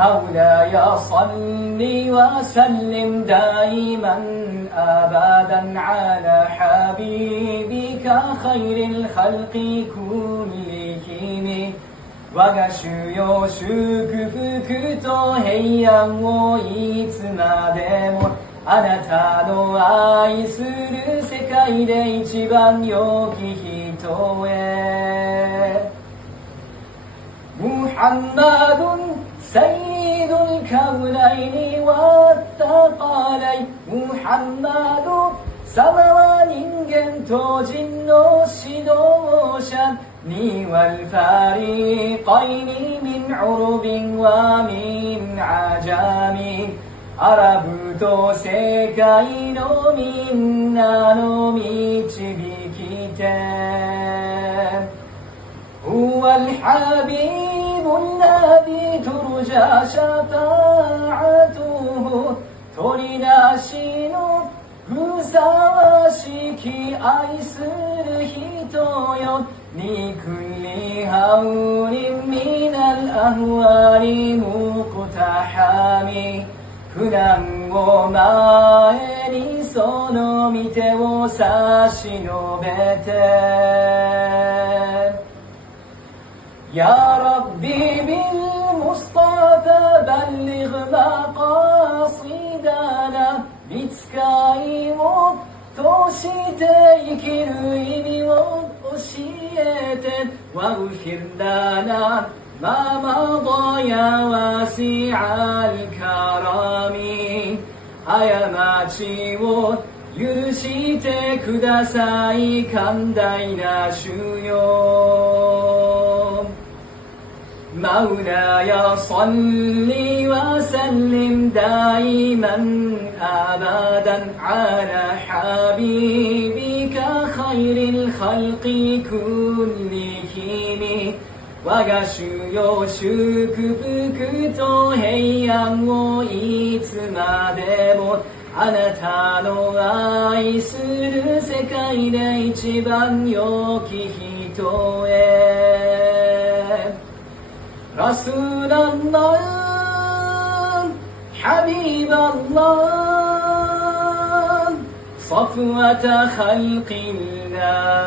مولاي صل وسلم دائما أبدا على حبيبك خير الخلق كلهم 我が主よ祝福と平安をいつまでもあなたの愛する世界で一番良き人へ محمد سيد الكونين والثقلين محمد 様は人間と人の指導者 والفريقين من عرب ومن عجم アラブと世界のみんなの導き手 هو الحبيب الذي ترجى شفاعته 取りなしのふさわしき愛する人よ لكل هول من الأهوال مقتحم 苦難を前にその御手を差し伸べて يا ربي بالمصطفى بلغ مقاصدنا いつかいを通して生きる意味を教えて واغفر لنا ما مضى يا واسع الكرم 過ちを許してください寛大な主よ مولاي صل وسلم دائما أبدا على حبيبك خير الخلق كلهم 我が主よ祝福と平安をいつまでもあなたの愛する世界で一番良き人へ رسول الله حبيب الله صفوة خلق الله